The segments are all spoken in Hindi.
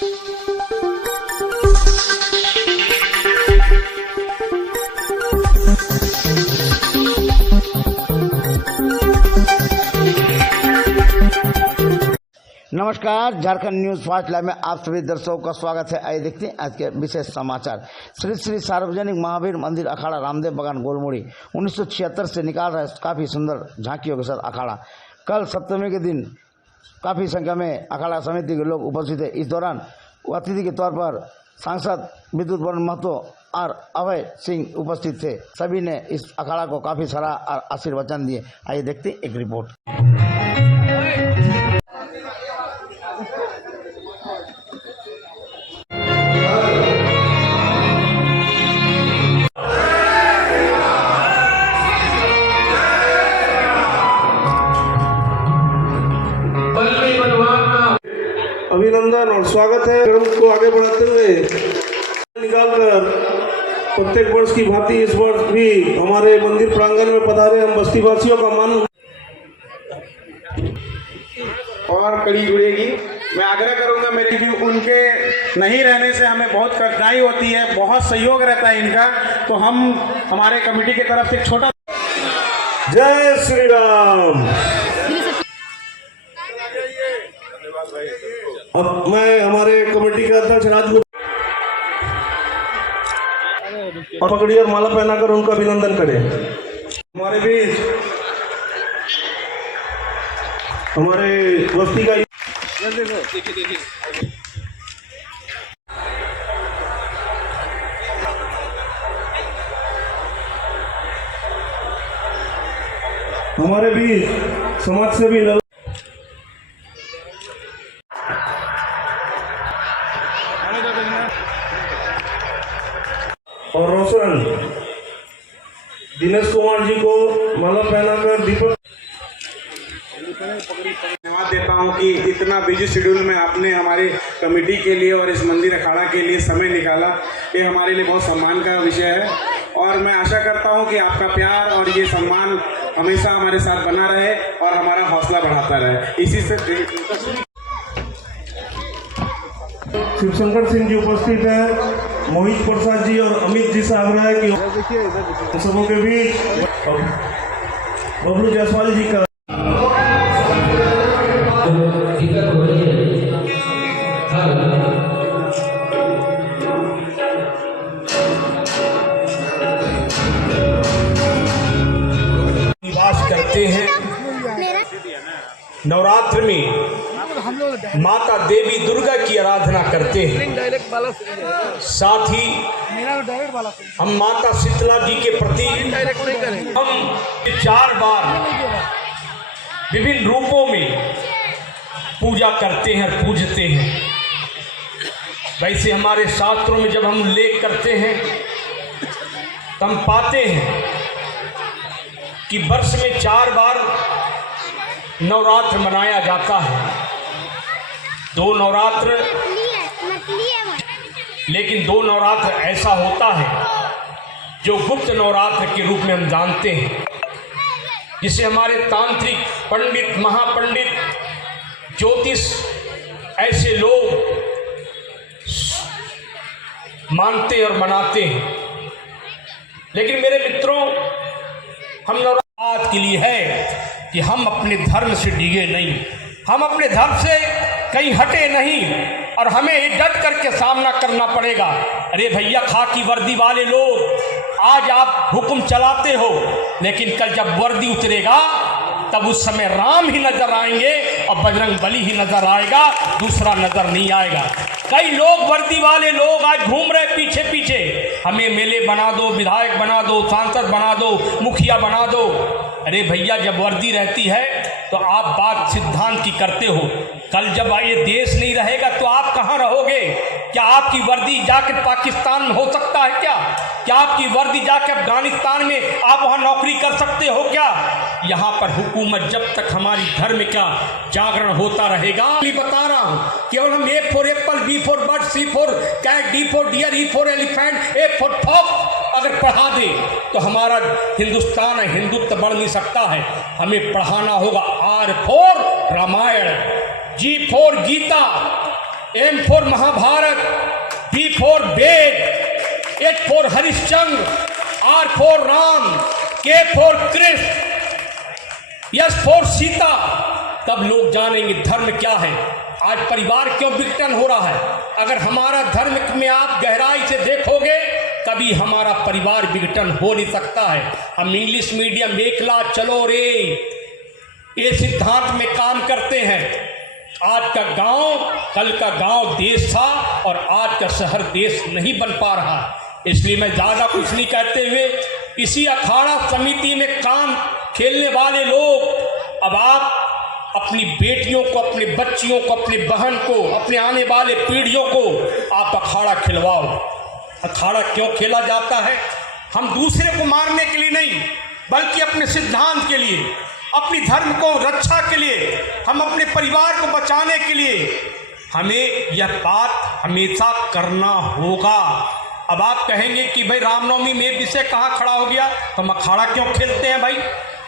नमस्कार, झारखंड न्यूज फास्ट लाइव में आप सभी दर्शकों का स्वागत है। आइए देखते हैं आज के विशेष समाचार। श्री श्री सार्वजनिक महावीर मंदिर अखाड़ा रामदेव बागान गोलमुड़ी 1976 से निकाल रहा है काफ़ी सुंदर झांकियों के साथ अखाड़ा। कल सप्तमी के दिन काफ़ी संख्या में अखाड़ा समिति के लोग उपस्थित थे। इस दौरान अतिथि के तौर पर सांसद विद्युत वरण महतो और अभय सिंह उपस्थित थे। सभी ने इस अखाड़ा को काफ़ी सराहा और आशीर्वचन दिए। आइए देखते हैं एक रिपोर्ट। अभिनंदन और स्वागत है। क्रम को आगे बढ़ाते हुए निकालकर प्रत्येक वर्ष की भांति इस वर्ष भी हमारे मंदिर प्रांगण में पधारे हम बस्ती वासियों का मन और कड़ी जुड़ेगी। मैं आग्रह करूंगा मेरे कि उनके नहीं रहने से हमें बहुत कठिनाई होती है, बहुत सहयोग रहता है इनका, तो हम हमारे कमेटी की तरफ से छोटा जय श्री राम। अब मैं हमारे कमेटी के अध्यक्ष राजगुरु और पगड़ी और माला पहनाकर उनका अभिनंदन करें। हमारे बीच हमारे बस्ती का हमारे बीच समाज सेवी और रोशन दिनेश कुमार जी को माला पहनाकर दीपक धन्यवाद देता हूं कि इतना बिजी शेड्यूल में आपने हमारे कमेटी के लिए और इस मंदिर अखाड़ा के लिए समय निकाला। ये हमारे लिए बहुत सम्मान का विषय है और मैं आशा करता हूं कि आपका प्यार और ये सम्मान हमेशा हमारे साथ बना रहे और हमारा हौसला बढ़ाता रहे। इसी से शिवशंकर सिंह जी उपस्थित हैं। मोहित प्रसाद जी और अमित जी से आग्रह है कि सबों के बीच बबलू जायसवाल जी का निवास करते हैं। नवरात्र में माता देवी दुर्गा की आराधना करते हैं। साथ ही हम माता शीतला जी के प्रति हम 4 बार विभिन्न रूपों में पूजा करते हैं और पूजते हैं। वैसे हमारे शास्त्रों में जब हम उल्लेख करते हैं तो हम पाते हैं कि वर्ष में 4 बार नवरात्र मनाया जाता है। 2 नवरात्र, लेकिन 2 नवरात्र ऐसा होता है जो गुप्त नवरात्र के रूप में हम जानते हैं, जिसे हमारे तांत्रिक पंडित, महापंडित, ज्योतिष ऐसे लोग मानते और मनाते हैं। लेकिन मेरे मित्रों, हम नवरात्र के लिए है कि हम अपने धर्म से डिगे नहीं, हम अपने धर्म से कहीं हटे नहीं और हमें डट करके सामना करना पड़ेगा। अरे भैया, खाकी वर्दी वाले लोग आज आप हुक्म चलाते हो, लेकिन कल जब वर्दी उतरेगा तब उस समय राम ही नजर आएंगे और बजरंग बली ही नजर आएगा, दूसरा नजर नहीं आएगा। कई लोग, वर्दी वाले लोग आज घूम रहे पीछे पीछे, हमें एमएलए बना दो, विधायक बना दो, सांसद बना दो, मुखिया बना दो। अरे भैया, जब वर्दी रहती है तो आप बात सिद्धांत की करते हो, कल जब ये देश नहीं रहेगा तो आप कहाँ रहोगे? क्या आपकी वर्दी जाकर पाकिस्तान में हो सकता है क्या? क्या आपकी वर्दी जाकर अफगानिस्तान में आप वहाँ नौकरी कर सकते हो क्या? यहाँ पर हुकूमत जब तक हमारी धर्म का जागरण होता रहेगा, मैं बता रहा हूँ, केवल हम A for apple, B for bird, C for cat, D for deer, E for elephant, F for fox अगर पढ़ा दे तो हमारा हिंदुस्तान है, हिंदुत्व बढ़ नहीं सकता है। हमें पढ़ाना होगा R for Ramayan, G for Gita, M for Mahabharat, B for Veda, H for Harishchandra, R for Ram, K for Krishna, S for Sita, तब लोग जानेंगे धर्म क्या है। आज परिवार क्यों विघटन हो रहा है? अगर हमारा धर्म में आप गहराई से देखोगे कभी हमारा परिवार विघटन हो नहीं सकता है। हम इंग्लिश मीडियम एकला चलो रे ये सिद्धांत में काम करते हैं। आज का गांव कल का गांव देश था और आज का शहर देश नहीं बन पा रहा। इसलिए मैं ज़्यादा कुछ नहीं कहते हुए इसी अखाड़ा समिति में काम खेलने वाले लोग अब आप अपनी बेटियों को, अपने बच्चियों को, अपने बहन को, अपने आने वाले पीढ़ियों को आप अखाड़ा खिलवाओ। अखाड़ा क्यों खेला जाता है? हम दूसरे को मारने के लिए नहीं बल्कि अपने सिद्धांत के लिए, अपनी धर्म को रक्षा के लिए, हम अपने परिवार को बचाने के लिए हमें यह बात हमेशा करना होगा। अब आप कहेंगे कि भाई रामनवमी में विषय कहाँ खड़ा हो गया, तो हम अखाड़ा क्यों खेलते हैं भाई?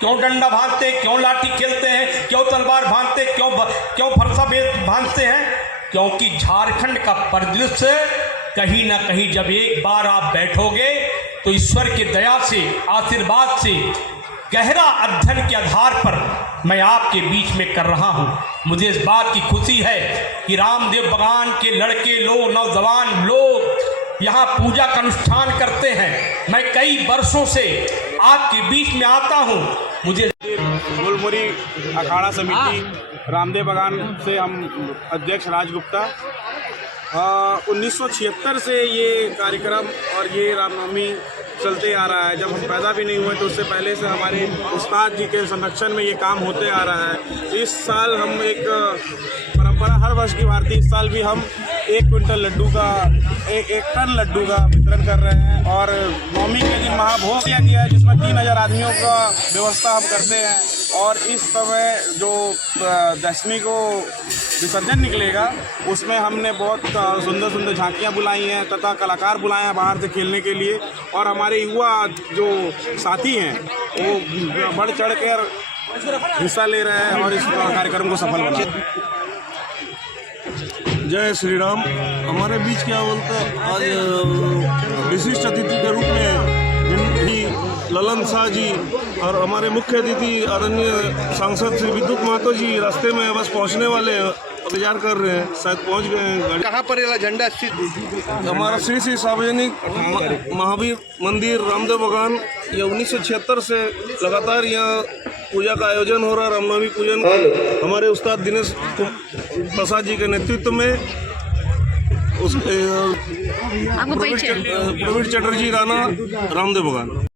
क्यों डंडा भांजते हैं, क्यों लाठी खेलते हैं, क्यों तलवार भांजते हैं, क्यों फरसा भांजते हैं? क्योंकि झारखंड का परिदृश्य कहीं ना कहीं जब एक बार आप बैठोगे तो ईश्वर की दया से, आशीर्वाद से, गहरा अध्ययन के आधार पर मैं आपके बीच में कर रहा हूँ। मुझे इस बात की खुशी है कि रामदेव बगान के लड़के लोग, नौजवान लोग यहाँ पूजा का अनुष्ठान करते हैं। मैं कई वर्षों से आपके बीच में आता हूँ। मुझे गोलमुरी अखाड़ा समिति रामदेव बगान से हम अध्यक्ष राजगुप्ता 1976 से ये कार्यक्रम और ये रामनवमी चलते आ रहा है। जब हम पैदा भी नहीं हुए तो उससे पहले से हमारे उस्ताद जी के संरक्षण में ये काम होते आ रहा है। इस साल हम एक परंपरा हर वर्ष की भांति इस साल भी हम 1 क्विंटल लड्डू का एक टन लड्डू का वितरण कर रहे हैं और नवमी के दिन महाभोग किया गया है जिसमें 3000 आदमियों का व्यवस्था हम करते हैं। और इस समय जो 10वीं को विसर्जन निकलेगा उसमें हमने बहुत सुंदर सुंदर झांकियाँ बुलाई हैं तथा कलाकार बुलाए हैं बाहर से खेलने के लिए। और हमारे युवा जो साथी हैं वो बढ़ चढ़ कर हिस्सा ले रहे हैं और इस कार्यक्रम को सफल बना। जय श्री राम। हमारे बीच क्या बोलते आज विशिष्ट अतिथि के रूप में ललन शाह जी और हमारे मुख्य अतिथि आदरणीय सांसद श्री विद्युत महतो जी रास्ते में बस पहुंचने वाले हैं, इंतजार कर रहे हैं, शायद पहुंच गए हैं। कहाँ पर ये झंडा स्थित? हमारा श्री श्री सार्वजनिक महावीर मंदिर रामदेव बगान, यह 1976 से लगातार यहाँ पूजा का आयोजन हो रहा है। रामनवमी पूजन हमारे उस्ताद दिनेश प्रसाद जी के नेतृत्व में प्रवीण चटर्जी राणा रामदेव बगान।